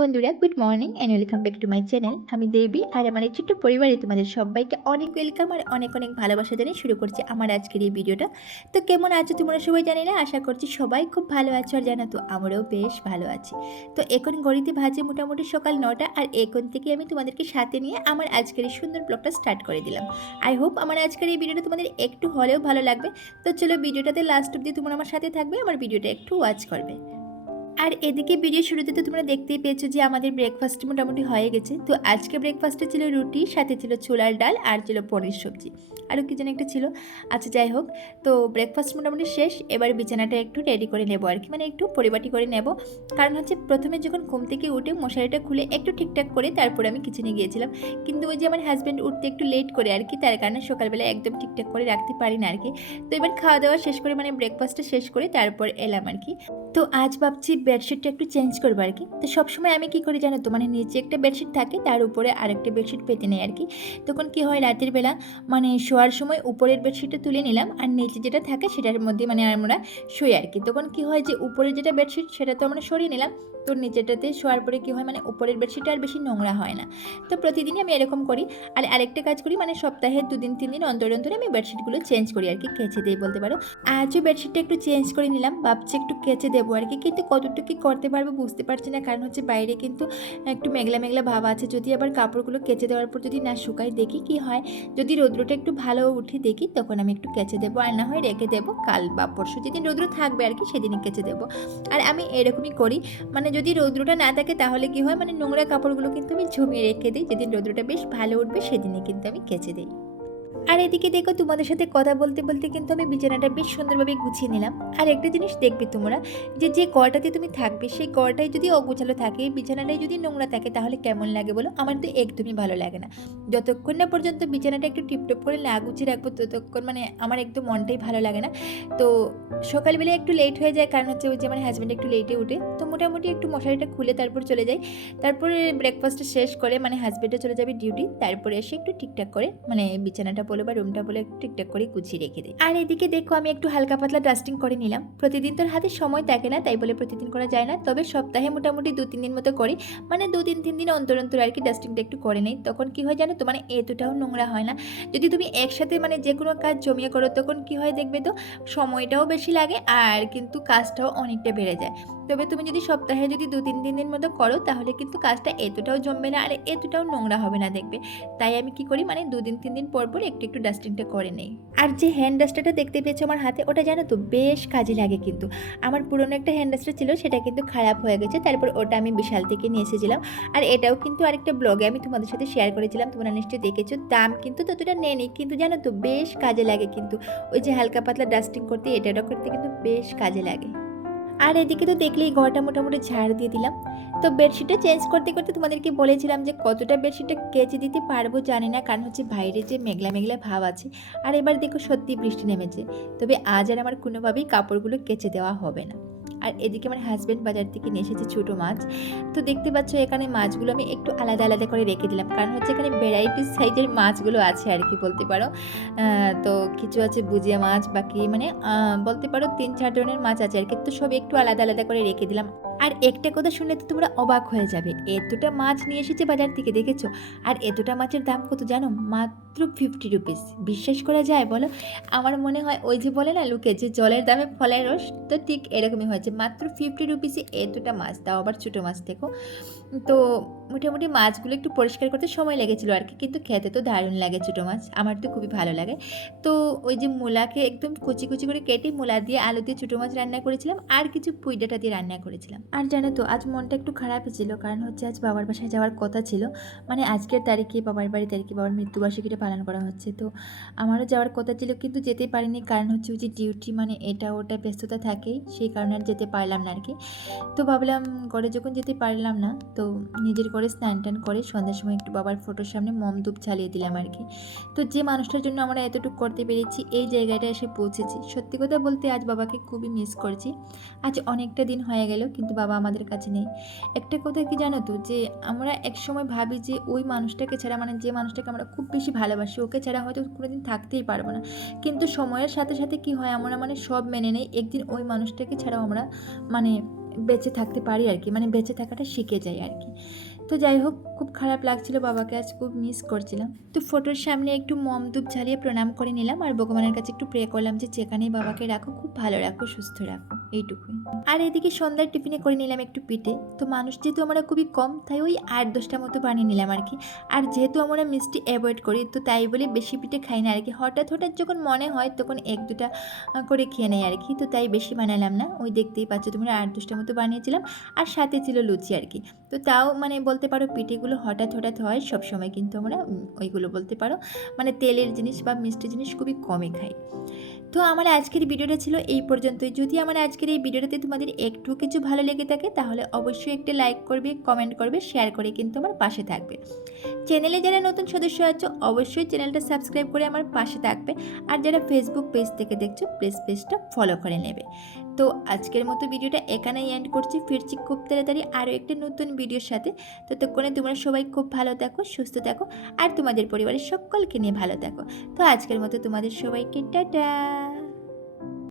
বন্ধুরা good morning and welcome back to my channel আমি দেবী আর আমার এই ছোট্ট পরিবারে তোমাদের সবাইকে অনেক ওয়েলকাম আর অনেক অনেক ভালোবাসা জানিয়ে শুরু করছি আমার আজকের এই ভিডিওটা তো কেমন আছো তোমরা সবাই জানি না আশা করছি সবাই খুব ভালো আছো আর জানো তো, আমরাও বেশ ভালো আছি। তো এখন গড়িতে ভাজে মোটামুটি সকাল নটা আর এখন থেকে আমি তোমাদেরকে সাথে নিয়ে আমার আজকের এই সুন্দর ব্লগটা স্টার্ট করে দিলাম। আই হোপ আমার আজকের এই ভিডিওটা তোমাদের একটু হলেও ভালো লাগবে। তো চলো ভিডিওটাতে লাস্ট অব্দি তোমরা আমার সাথে থাকবে, আমার ভিডিওটা একটু ওয়াচ করবে। আর এদিকে ভিডিও শুরুতে তো তোমরা দেখতেই পেয়েছ যে আমাদের ব্রেকফাস্ট মোটামুটি হয়ে গেছে। তো আজকে ব্রেকফাস্টে ছিল রুটি, সাথে ছিল ছোলার ডাল আর ছিল পনির সবজি। আরও কি যেন একটা ছিল। আচ্ছা যাই হোক। তো ব্রেকফাস্ট মোটামুটি শেষ। এবার বিছানাটা একটু রেডি করে নেব আর কি। মানে একটু পরিপাটি করে নেব। কারণ হচ্ছে প্রথমে যখন ঘুম থেকে উঠে মশারিটা খুলে একটু ঠিকঠাক করে তারপরে আমি কিচেনে গিয়েছিলাম। কিন্তু ওই যে আমার হাজব্যান্ড উঠতে একটু লেট করে আর কি, তার কারণে সকালবেলা একদম ঠিকঠাক করে রাখতে পারি না আর কি। তো এবার খাওয়া দাওয়া শেষ করে মানে ব্রেকফাস্টটা শেষ করে তারপর এলাম আর কি। তো আজ ভাবছি বেডশিটটা একটু চেঞ্জ করব আর কি। তো সবসময় আমি কি করি জানো তো? মানে নিচে একটা বেডশিট থাকে, তার উপরে আরেকটা বেডশিট পেতে নেই আর কি। তখন কি হয় রাতের বেলা মানে শোয়ার সময় উপরের বেডশিটটা তুলে নিলাম আর নিচে যেটা থাকে সেটার মধ্যে মানে আমরা শুই আর কি। তখন কি হয় যে উপরে যেটা বেডশিট সেটা তো আমরা সরিয়ে নিলাম তো নিচেটাতে শোয়ার পরে কী হয়? মানে উপরের বেডশিটটা আর বেশি নোংরা হয় না। তো প্রতিদিনই আমি এরকম করি। আর আরেকটা কাজ করি মানে সপ্তাহে দুদিন, তিন দিন অন্তর অন্তরে আমি বেডশিটগুলো চেঞ্জ করি আর কি কেচে দিই বলতে পারো। আজও বেডশিটটা একটু চেঞ্জ করে নিলাম, ভাবছি একটু কেচে দেবো আর কি কিন্তু কতটুকু কি করতে পারব বুঝতে পারছি না। কারণ হচ্ছে বাইরে কিন্তু একটু মেঘলা মেঘলা ভাব আছে। যদি আবার কাপড়গুলো কেচে দেওয়ার পর যদি না শুকাই দেখি কি হয়? যদি রৌদ্রটা একটু ভালো উঠে দেখি, তখন আমি একটু কেচে দেবো। আর না হয় রেখে দেবো কাল বা পরশু যেদিন রৌদ্র থাকবে আর কি সেদিনই কেচে দেবো। আর আমি এরকমই করি। মানে যদি রৌদ্রটা না থাকে তাহলে কি হয়? মানে নোংরা কাপড়গুলো কিন্তু আমি ঝুমিয়ে রেখে দিই। যেদিন রৌদ্রটা বেশ ভালো উঠবে সেদিনে কিন্তু আমি কেচে দিই। আর এদিকে দেখো তোমাদের সাথে কথা বলতে বলতে কিন্তু আমি বিছানাটা বেশ সুন্দরভাবে গুছিয়ে নিলাম। আর একটা জিনিস দেখবে তোমরা, যে যে গড়টাতে তুমি থাকবে, সেই গড়টাই যদি অগোছালো থাকে বিছানাটাই যদি নোংরা থাকে, তাহলে কেমন লাগে বলো? আমার তো একদমই ভালো লাগে না। যতক্ষণ না পর্যন্ত বিছানাটা একটু টিপটপ করে না গুছিয়ে রাখব, ততক্ষণ মানে আমার একদম মনটাই ভালো লাগে না। তো সকালবেলা একটু লেট হয়ে যায়, কারণ হচ্ছে ওই যে আমার হাজব্যান্ড একটু লেটে উঠে। তো মোটামুটি একটু মশারিটা খুলে তারপর চলে যাই। তারপরে ব্রেকফাস্টটা শেষ করে মানে হাজব্যান্ডও চলে যাবে ডিউটি তারপরে এসে একটু ঠিকঠাক করে মানে বিছানাটা বলো বা রুমটা বলে একটু ঠিকঠাক করে গুছিয়ে রেখে দিই। আর এদিকে দেখো, আমি একটু হালকা পাতলা ডাস্টিং করে নিলাম। প্রতিদিন তোর হাতে সময় থাকে না, তাই বলে প্রতিদিন করা যায় না। তবে সপ্তাহে মোটামুটি দু তিন দিন মতো করি। মানে দু দিন তিন দিন অন্তর অন্তর আর কি ডাস্টিংটা একটু করে নেই। তখন কি হয় জানো তো মানে এতটাও নোংরা হয় না। যদি তুমি একসাথে মানে যে কোনো কাজ জমিয়ে করো, তখন কি হয় দেখবে তো, সময়টাও বেশি লাগে আর কিন্তু কাজটাও অনেকটা বেড়ে যায়। তবে তুমি যদি সপ্তাহে যদি দু তিন দিন দিন মতো করো, তাহলে কিন্তু কাজটা এতটাও জমবে না আর এতটাও নোংরা হবে না দেখবে। তাই আমি কি করি মানে দুদিন তিন দিন পর পর একটু একটু ডাস্টিংটা করে নেই। আর যে হ্যান্ড ডাস্টারটা দেখতে পেয়েছ আমার হাতে, ওটা জানো তো বেশ কাজে লাগে কিন্তু। আমার পুরনো একটা হ্যান্ড ডাস্টার ছিল, সেটা কিন্তু খারাপ হয়ে গেছে, তারপর ওটা আমি বিশাল থেকে নিয়ে এসেছিলাম। আর এটাও কিন্তু আরেকটা ব্লগে আমি তোমাদের সাথে শেয়ার করেছিলাম, তোমরা নিশ্চয়ই দেখেছ। দাম কিন্তু ততটা নেয়নি কিন্তু জানো তো বেশ কাজে লাগে কিন্তু। ওই যে হালকা পাতলা ডাস্টিং করতে, এটা করতে কিন্তু বেশ কাজে লাগে। আর এদিকে তো দেখলেই ঘরটা মোটামুটি ঝাড় দিয়ে দিলাম। তো বেডশিটটা চেঞ্জ করতে করতে তোমাদেরকে বলেছিলাম যে কতটা বেডশিটটা কেচে দিতে পারব জানি না, কারণ হচ্ছে বাইরে যে মেঘলা মেঘলা ভাব আছে। আর এবার দেখো সত্যি বৃষ্টি নেমেছে, তবে আজ আর আমার কোনোভাবেই কাপড়গুলো কেচে দেওয়া হবে না। আর এদিকে আমার হাজব্যান্ড বাজার থেকে নিয়ে এসেছে ছোটো মাছ। তো দেখতে পাচ্ছ এখানে মাছগুলো আমি একটু আলাদা আলাদা করে রেখে দিলাম। কারণ হচ্ছে এখানে ভ্যারাইটিস সাইজের মাছগুলো আছে আর কি বলতে পারো। তো কিছু আছে বুজিয়া মাছ, বাকি মানে বলতে পারো তিন চার ধরনের মাছ আছে আর কি। তো সব একটু আলাদা আলাদা করে রেখে দিলাম। আর একটা কথা শুনলে তো তোমরা অবাক হয়ে যাবে। এতটা মাছ নিয়ে এসেছে বাজার থেকে, দেখেছ? আর এতটা মাছের দাম কত জানো? মাত্র ফিফটি রুপিস বিশ্বাস করা যায় বলো? আমার মনে হয় ওই যে বলে না লোকে, যে জলের দামে ফলের রস, তো ঠিক এরকমই হয়েছে। মাত্র ফিফটি রুপিসে এ এতটা মাছ, তাও আবার ছোটো মাছ দেখো। তো মোটামুটি মাছগুলো একটু পরিষ্কার করতে সময় লেগেছিলো আর কি, কিন্তু খেতে তো দারুণ লাগে ছোটো মাছ, আমার তো খুবই ভালো লাগে। তো ওই যে মূলাকে একদম কুচি কুচি করে কেটে মূলা দিয়ে আলু দিয়ে ছোটো মাছ রান্না করেছিলাম, আর কিছু পুঁই ডাঁটা দিয়ে রান্না করেছিলাম। আর জানো তো, আজ মনটা একটু খারাপই ছিল কারণ হচ্ছে আজ বাবার বাসায় যাওয়ার কথা ছিল। মানে আজকের তারিখে, বাবার বাড়ি তারিখে, বাবার মৃত্যুবার্ষিকীটা পালন করা হচ্ছে। তো আমারও যাওয়ার কথা ছিল কিন্তু যেতে পারিনি। কারণ হচ্ছে যে ডিউটি মানে এটা ওটা ব্যস্ততা থাকেই, সেই কারণে আর যেতে পারলাম না আর কি তো ভাবলাম ঘরে যখন যেতে পারলাম না, তো নিজের ঘরে স্নান টান করে সন্ধ্যার সময় একটু বাবার ফটোর সামনে মম ধূপ চালিয়ে দিলাম আর কি তো যে মানুষটার জন্য আমরা এতটুকু করতে পেরেছি, এই জায়গাটা এসে পৌঁছেছি। সত্যি কথা বলতে আজ বাবাকে খুবই মিস করছি। আজ অনেকটা দিন হয়ে গেল কিন্তু বাবা আমাদের কাছে নেই। একটা কথা কি জানো তো? যে আমরা একসময় ভাবি যে ওই মানুষটাকে ছাড়া মানে যে মানুষটাকে আমরা খুব বেশি ভালোবাসি ওকে ছাড়া হয়তো কোনোদিন থাকতেই পারব না। কিন্তু সময়ের সাথে সাথে কি হয়, আমরা মানে সব মেনে নেই, একদিন ওই মানুষটাকে ছাড়াও আমরা মানে বেঁচে থাকতে পারি আর কি মানে বেঁচে থাকাটা শিখে যাই আর কি। তো যাই হোক, খুব খারাপ লাগছিল বাবাকে, আজ খুব মিস করছিলাম। তো ফটোর সামনে একটু মম ধূপ ঝালিয়ে প্রণাম করে নিলাম আর ভগবানের কাছে একটু প্রে করলাম যে, যেখানেই বাবাকে রাখো, খুব ভালো রাখো, সুস্থ রাখো। এইটুকুই। আর এদিকে সন্ধ্যার টিফিনে করে নিলাম একটু পিঠে। তো মানুষ যেহেতু আমরা খুবই কম, তাই ওই আট দশটা মতো বানিয়ে নিলাম আর কি। আর যেহেতু আমরা মিষ্টি অ্যাভয়েড করি, তো তাই বলে বেশি পিঠে খাই না আর কি। হঠাৎ হঠাৎ যখন মনে হয়, তখন এক দুটা করে খেয়ে নেয় আর কি। তো তাই বেশি বানালাম না। ওই দেখতেই পাচ্ছ তোমরা আট দশটা মতো বানিয়েছিলাম। আর সাথে ছিল লুচি আর কি। তো তাও মানে বলতে পারো, পিঠেগুলো হঠাৎ হঠাৎ হয় সব সময় কিন্তু আমরা ওইগুলো বলতে পারো। মানে তেলের জিনিস বা মিষ্টি জিনিস খুবই কমই খাই। তো আমার আজকের ভিডিওটা ছিল এই পর্যন্তই। যদি আমার আজকের এই ভিডিওটাতে তোমাদের একটু কিছু ভালো লেগে থাকে, তাহলে অবশ্যই একটি লাইক করবে কমেন্ট করবে শেয়ার করে কিন্তু আমার পাশে থাকবে। চ্যানেলে যারা নতুন সদস্য আছো, অবশ্যই চ্যানেলটা সাবস্ক্রাইব করে আমার পাশে থাকবে। আর যারা ফেসবুক পেজ থেকে দেখছ প্লিজ পেজটা ফলো করে নেবে। তো আজকের মতো ভিডিওটা এখানেই এন্ড করছি। ফিরছি খুব তাড়াতাড়ি আরও একটি নতুন ভিডিওর সাথে। ততক্ষণে তোমরা সবাই খুব ভালো থাকো, সুস্থ থাকো আর তোমাদের পরিবারের সকলকে নিয়ে ভালো থাকো। তো আজকের মতো তোমাদের সবাইকে, টাটা!